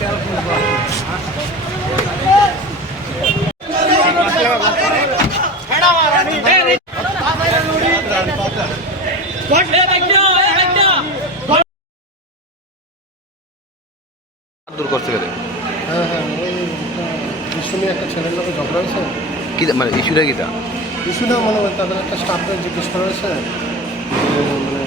দূর করতে গেলে হ্যাঁ হ্যাঁ ওই ইস্যু নিয়ে একটা ছেলের লোকের ঝগড়া হয়েছে। কি মানে ইস্যুটা কিটা? ইস্যুটা মনে হয় তাদের একটা স্টাফদের জিজ্ঞেস করা হয়েছে মানে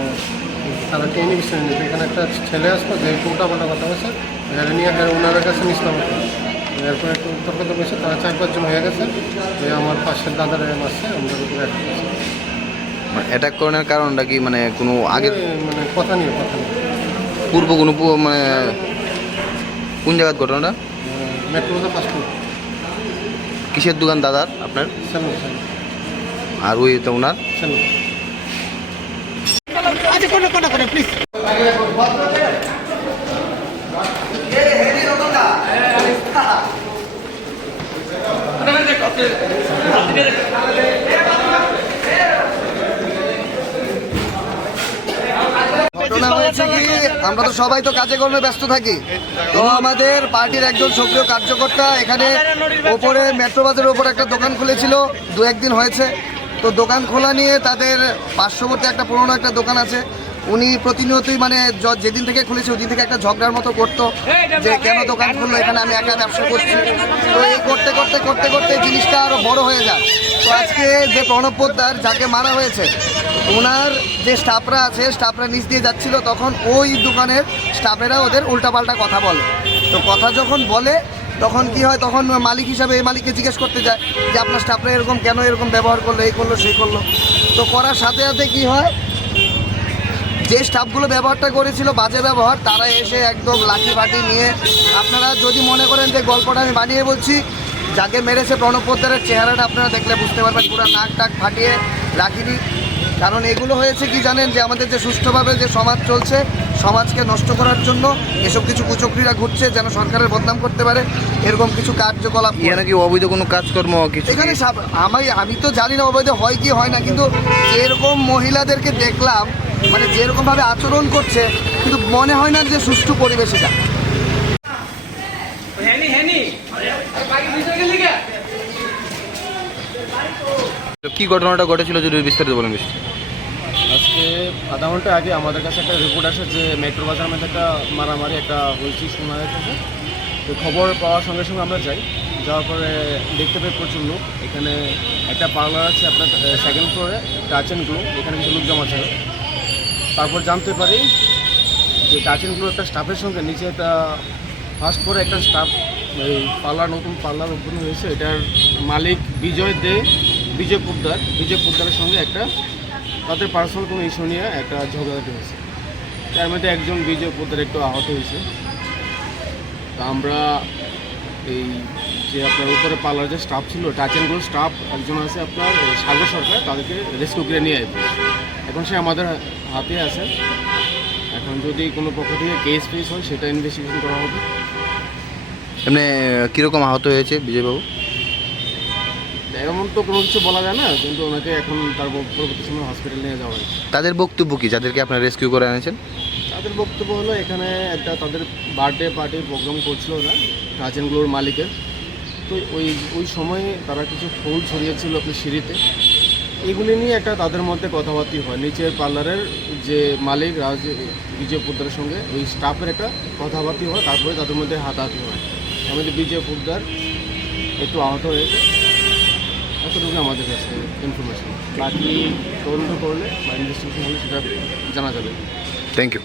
তারা ট্রেনিং নিচ্ছে। এখানে একটা ছেলে আসলো যে একটু উল্টাপাল্টা কথা হয়েছে, এখানে নিয়ে ওনাদের কাছে নিছিলাম। এরপর একটু উত্তরকথা হয়েছে, তারা 4-5 জন হয়ে গেছে। যে আমার পাশের দাদারে মাসে আমাদের উপরে অ্যাটাক করেছে। মানে অ্যাটাক করার কারণটা কি, মানে কোনো আগে মানে কথা নিয়ে পূর্ব কোনো মানে কোন জায়গার ঘটনাটা? মেট্রোতে ফাস্টফুড। কিসের দোকান দাদার আপনার? সেলুন। আর ওই তো ওনার সেলুন। প্লিজ। ঘটনা হয়েছে কি, আমরা তো সবাই তো কাজে কর্মে ব্যস্ত থাকি। তো আমাদের পার্টির একজন সক্রিয় কার্যকর্তা এখানে ওপরে মেট্রোবাসের ওপর একটা দোকান খুলেছিল, 2-1 দিন হয়েছে। তো দোকান খোলা নিয়ে তাদের পার্শ্ববর্তী একটা পুরোনো একটা দোকান আছে, উনি প্রতিনিয়তই মানে যেদিন থেকে খুলেছে ওই দিন থেকে একটা ঝগড়ার মতো করতো যে কেন দোকান খুললো, এখানে আমি একা ব্যবসা করছি। তো এই করতে করতে করতে করতে জিনিসটা আরও বড় হয়ে যায়। তো আজকে যে প্রণব পোদ্দার যাকে মারা হয়েছে, ওনার যে স্টাফরা আছে, স্টাফরা নিচ দিয়ে যাচ্ছিল, তখন ওই দোকানের স্টাফেরা ওদের উল্টাপাল্টা কথা বলে। তো কথা যখন বলে তখন কি হয়, তখন মালিক হিসাবে এই মালিককে জিজ্ঞেস করতে যায় যে আপনার স্টাফরা এরকম কেন এরকম ব্যবহার করলো, এই করলো সেই করলো। তো করার সাথে সাথে কি হয়, যে স্টাফগুলো ব্যবহারটা করেছিল বাজে ব্যবহার, তারা এসে একদম লাঠি বাটি নিয়ে, আপনারা যদি মনে করেন যে গল্পটা আমি বানিয়ে বলছি, যাকে মেরেছে প্রণব পোদ্দারের চেহারাটা আপনারা দেখলে বুঝতে পারবেন, পুরো নাক টাক ফাটিয়ে রাখিনি। কারণ এগুলো হয়েছে কি জানেন, যে আমাদের যে সুষ্ঠুভাবে যে সমাজ চলছে, সমাজকে নষ্ট করার জন্য এসব কিছু কুচক্রীরা ঘুরছে যেন সরকারের বদনাম করতে পারে, এরকম কিছু কার্যকলাপ। এখানে কি অবৈধ কোনো কাজকর্ম কিছু? এখানে আমি তো জানি না অবৈধ হয় কি হয় না, কিন্তু যেরকম মহিলাদেরকে দেখলাম, মানে যেরকমভাবে আচরণ করছে, কিন্তু মনে হয় না যে সুষ্ঠু পরিবেশ এটা। কি ঘটনাটা ঘটেছিল যদি বিস্তারিত বলেন? আজকে আধা ঘন্টা আগে আমাদের কাছে একটা রিপোর্ট আসে যে মেট্রো বাজারের মধ্যে একটা মারামারি একটা হয়েছে শোনা যাচ্ছে। তো খবর পাওয়ার সঙ্গে সঙ্গে আমরা যাওয়ার পরে দেখতে পাই প্রচুর লোক। এখানে একটা পার্লার আছে আপনার 2nd ফ্লোরে, টাচ অ্যান্ড গ্লো, এখানে কিছু লোক জমা ছিল। তারপর জানতে পারি যে টাচ অ্যান্ড গ্লো একটা স্টাফের সঙ্গে নিচে একটা ফার্স্ট ফ্লোরে একটা স্টাফ, এই নতুন পার্লার ওপেন হয়েছে, এটার মালিক বিজয় পোদ্দারের সঙ্গে একটা তাদের পার্সোনাল কোনো ইস্যু নিয়ে একটা ঝগড়াঝাটি হয়েছে। তার মধ্যে একজন বিজয় পোদ্দার একটু আহত হয়েছে। তা আমরা এই যে আপনার উপরে পার্লার যে স্টাফ ছিল, টাচ অ্যান্ড গ্লো স্টাফ একজন আছে আপনার সাগর সরকার, তাদেরকে রেস্কিউ করে নিয়ে আসবে। এখন সে আমাদের হাতে আছে। এখন যদি কোনো পক্ষ থেকে কেস ফেস হয় সেটা ইনভেস্টিগেশন করা হবে। এমনি কীরকম আহত হয়েছে বিজয়বাবু? এমন তো কোনো কিছু বলা যায় না, কিন্তু ওনাকে এখন তার পরবর্তী সময় হসপিটাল নিয়ে যাওয়া হয়। তাদের বক্তব্য কি, যাদেরকে আপনারা রেস্কিউ করে এনেছেন? তাদের বক্তব্য হলো এখানে একটা তাদের বার্থডে পার্টি প্রোগ্রাম করছিল ওরা, টাচ অ্যান্ড গ্লোর মালিকের। তো ওই সময়ে তারা কিছু ফুল ছড়িয়েছিল আপনার সিঁড়িতে, এগুলি নিয়ে একটা তাদের মধ্যে কথাবার্তা হয়। নিচের পার্লারের যে মালিক বিজয় পোদ্দারের সঙ্গে ওই স্টাফের একটা কথাবার্তা হয়, তারপরে তাদের মধ্যে হাতাহাতি হয়। আমাদের বিজয় পোদ্দার একটু আহত হয়েছে, এতটুকু আমাদের কাছে ইনফরমেশন। বাকি তদন্ত করলে বা ইনভেস্টিগেশন হলে সেটা জানা যাবে। Thank you.